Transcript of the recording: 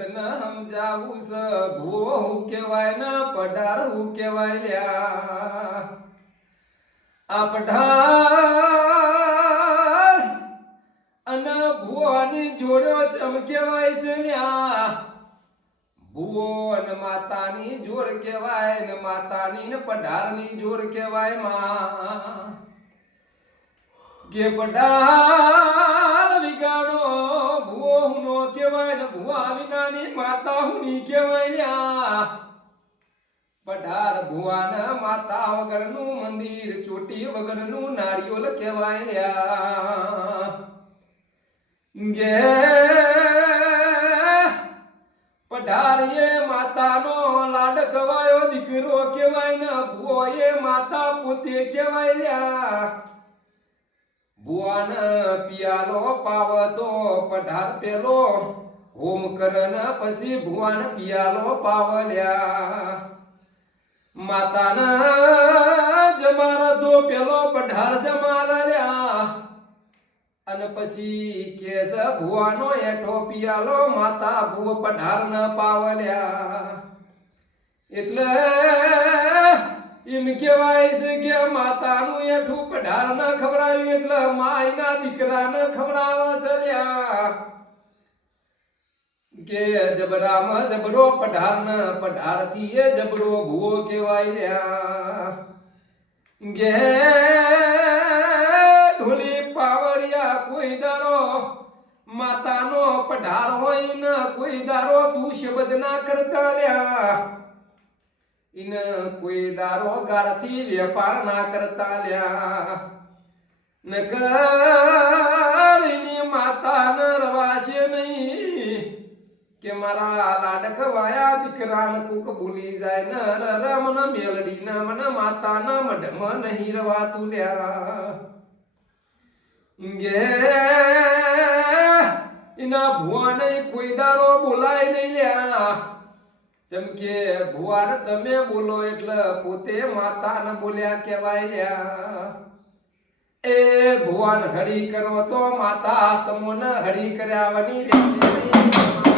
જગતને સમજાવું સ ભૂવો હું કહેવાય ને પઢાર હું કહેવાય લ્યા આ પઢાર અને ભૂવાની જોડ્યો ચમ કહેવાય છે લ્યા ભૂવો અને માતાની જોડ કહેવાય ને માતાની ને પઢારની જોડ કહેવાય માં કે પઢાર વિગાડો ભૂવો હુનો કહેવાય ને ભૂવા વિનાની માતા હુની કહેવાય લ્યા પઢાર ભુવાના માતા વગરનું મંદિર ચોટી વગરનું નારિયોલ કહેવાય લ્યા ગે પઢાર એ માતાનો લાડ કવાયો દીકરો કહેવાય ને ભુવો એ માતા પોતે કહેવાય લ્યા ભુવાને પિયાલો પાવતો પઢાર પેલો હોમ કરન પછી ભુવાને પિયાલો પાવલ્યા માતાના જમારા તો પેલો પઢાર જમારા અને પછી કેસ ભુવાનો એઠો પિયાલો માતા ભુવો પઢાર ન પાવલ્યા એટલે એમ કહેવાય છે કે માતાનું એઠું પઢાર ન ખવડાવ્યું એટલે માયના દીકરાને ખવડાવે છે લ્યા કે જબરામાં જબરો પઢારથી એ જબરો ભૂવો કહેવાય લ્યા ગે ઢોલી પાવડિયા કોઈ દારો માતાનો પઢાર હોય ને કોઈ દારો તું શબ્દ ના કરતા લ્યા ઇન કોઈ દારો ગારથી વેપાર ના કરતા લ્યા નકરની માતા ન રવાશે નહીં કે મારા લાડક વાયા દીકરાને કુક ભૂલી જાય ન મને મેલડી ના મને માતા ના મઢમાં નહીં રવાતું લ્યા ગે ઇના ભુવાને કોઈ દારો બોલાય નહીં લ્યા જેમ કે ભુવાને તમે બોલો એટલે પોતે માતાને બોલ્યા કહેવાય લ્યા એ ભુવાન હળી કરો તો માતા તમને હળી કર્યાવાની રહેશે